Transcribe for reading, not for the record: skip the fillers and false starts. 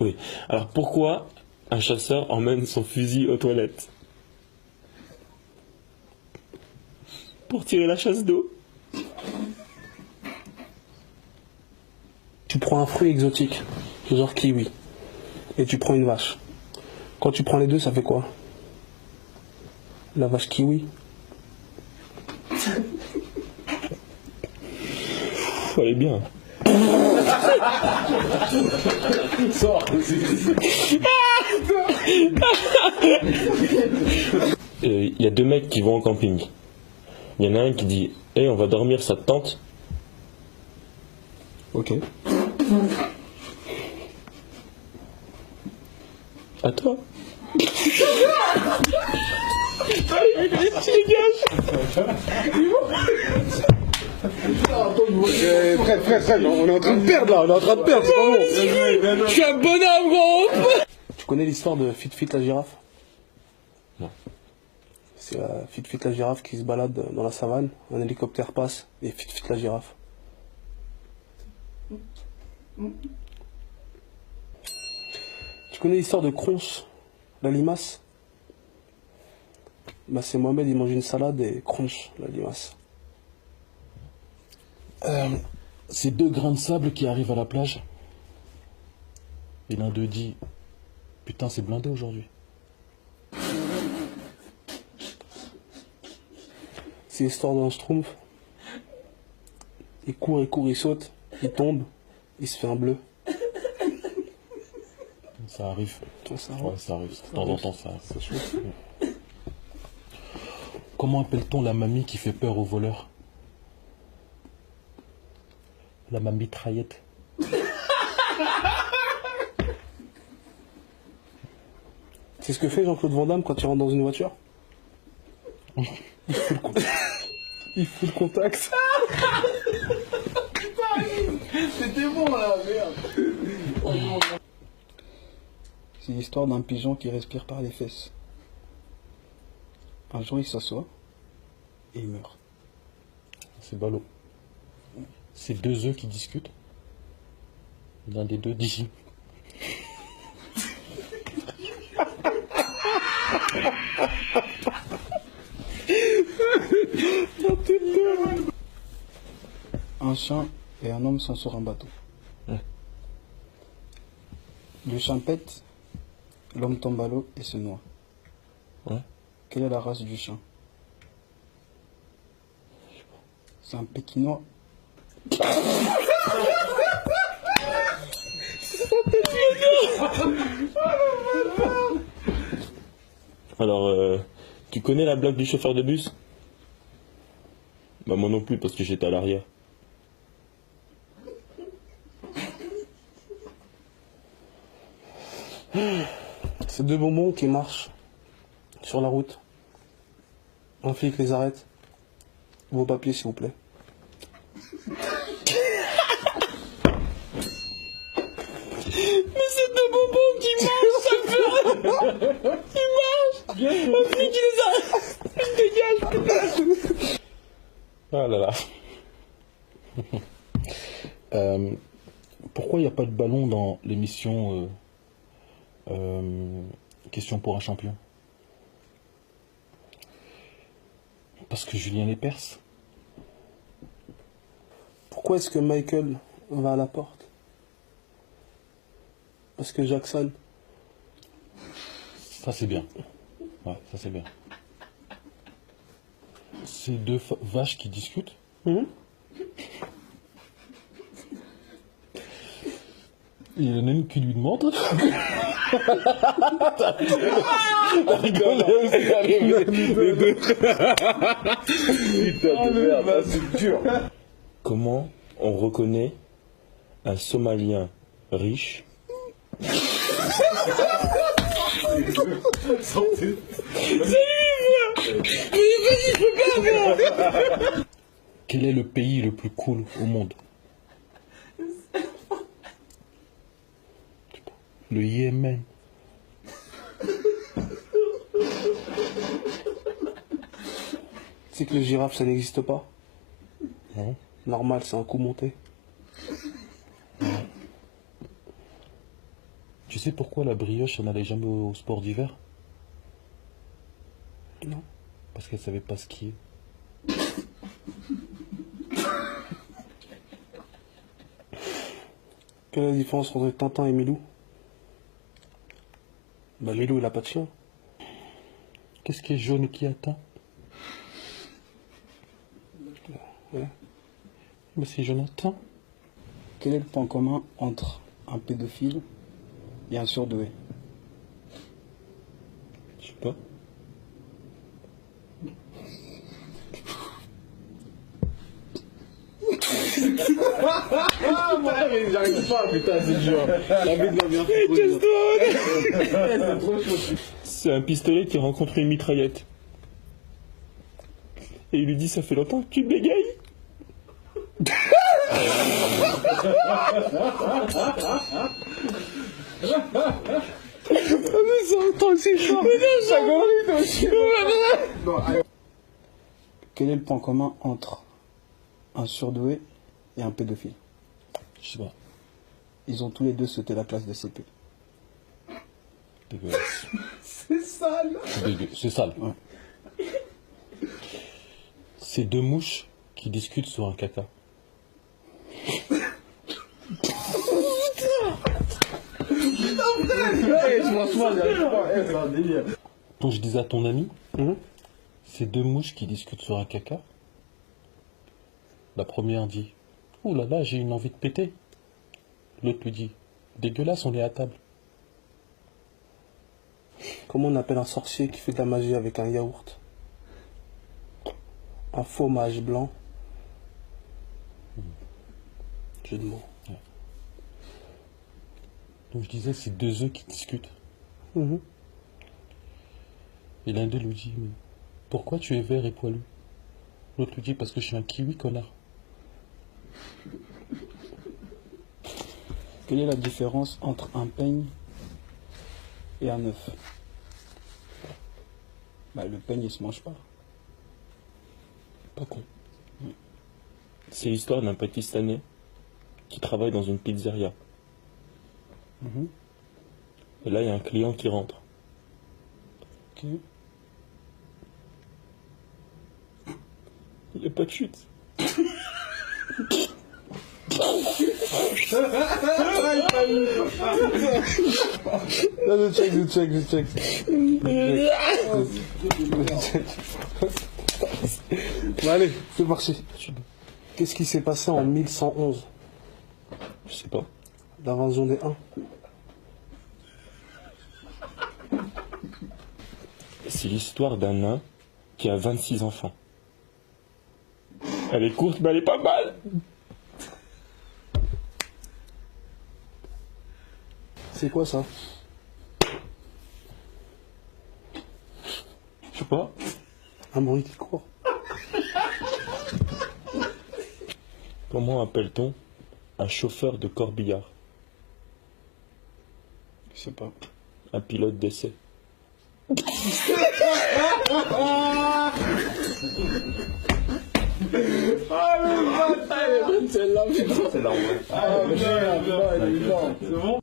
Oui. Alors pourquoi un chasseur emmène son fusil aux toilettes? Pour tirer la chasse d'eau. Tu prends un fruit exotique, genre kiwi, et tu prends une vache. Quand tu prends les deux, ça fait quoi? La vache kiwi. Elle est bien. Il y a deux mecs qui vont en camping. Il y en a un qui dit on va dormir, ça te tente? Ok. À toi. Frère, on est en train de perdre là, on est en train de perdre, c'est pas bon. Je suis un bonhomme, gros. Tu connais l'histoire de Fit Fit la girafe? Non. C'est Fit Fit la girafe qui se balade dans la savane, un hélicoptère passe et Fit Fit la girafe. Tu connais l'histoire de Crons, la limace? Bah c'est Mohamed, il mange une salade et Crons, la limace. C'est deux grains de sable qui arrivent à la plage. Et l'un d'eux dit putain, c'est blindé aujourd'hui. C'est l'histoire d'un Schtroumpf. Il court, il saute, il tombe, il se fait un bleu. Ça arrive. Ça Ouais, ça arrive. De temps en temps, ça arrive. C'est chaud. Comment appelle-t-on la mamie qui fait peur aux voleurs? La mamie mitraillette. C'est ce que fait Jean-Claude Van Damme quand il rentre dans une voiture. Il fout le contact. C'était bon là, merde. C'est l'histoire d'un pigeon qui respire par les fesses. Un jour, il s'assoit et il meurt. C'est ballot. C'est deux œufs qui discutent. L'un des deux dit Un chien et un homme sont sur un bateau. Ouais. Le chien pète, l'homme tombe à l'eau et se noie. Ouais. Quelle est la race du chien? C'est un pékinois. Alors, tu connais la blague du chauffeur de bus? Bah moi non plus parce que j'étais à l'arrière. C'est deux bonbons qui marchent sur la route. Un flic les arrête. Vos papiers, s'il vous plaît. Mais c'est deux bonbons qui mangent, ça fait. Ils mangent. Un flic qui les arrête. Dégage, putain. Ah là là. pourquoi il n'y a pas de ballon dans l'émission Question pour un champion? Parce que Julien les perce. Pourquoi est-ce que Michael va à la porte? Parce que Jackson. Ça c'est bien. Ouais, ça c'est bien. C'est deux vaches qui discutent. Il y en a une qui lui demande. T'as rigolé aussi, les deux. Putain de merde, c'est dur. Comment on reconnaît un Somalien riche? Quel est le pays le plus cool au monde? Le Yémen. C'est que le girafe, ça n'existe pas. Non. Normal, c'est un coup monté. Tu sais pourquoi la brioche, elle n'allait jamais au sport d'hiver? Non. Parce qu'elle savait pas skier. Quelle est la différence entre Tintin et Milou? Bah Milou il a pas de chien. Qu'est-ce qui est jaune et qui atteint? Ouais. Mais c'est Jonathan. Quel est le point commun entre un pédophile et un surdoué? Je sais pas. J'arrive pas, putain, c'est dur. La vie de la merde, c'est trop dur. C'est un pistolet qui rencontre une mitraillette. Et il lui dit, ça fait longtemps que tu bégayes. Quel est le point commun entre un surdoué et un pédophile? Je sais pas. Ils ont tous les deux sauté la classe de CP. Dégueulasse. C'est sale. C'est sale. Ouais. C'est deux mouches qui discutent sur un caca. Franchement, j'arrive pas. C'est un délire. Donc je disais à ton ami, Mhm. c'est deux mouches qui discutent sur un caca. La première dit, ouh là là, j'ai une envie de péter. L'autre lui dit, dégueulasse, on est à table. Comment on appelle un sorcier qui fait de la magie avec un yaourt? Un faux mage blanc. Jeu de mots. Donc je disais, c'est deux œufs qui discutent. Mhm. Et l'un d'eux lui dit, mais pourquoi tu es vert et poilu? L'autre lui dit, parce que je suis un kiwi, connard. Quelle est la différence entre un peigne et un œuf? Bah, le peigne, il se mange pas. Pas con. C'est l'histoire d'un Pakistanais qui travaille dans une pizzeria. Mhm. Et là, il y a un client qui rentre. Ok. Il n'y a pas de chute. Là, je check. Bon, allez, c'est parti. Qu'est-ce qui s'est passé en 1111? Je sais pas. L'invasion des Huns. C'est l'histoire d'un nain qui a 26 enfants. Elle est courte, mais elle est pas mal. C'est quoi ça? Je sais pas. Un bruit qui court. Comment appelle-t-on un chauffeur de corbillard? Je sais pas. Un pilote d'essai. C'est là, putain. C'est là, ouais. Ah, merde, non, il est mort. C'est bon?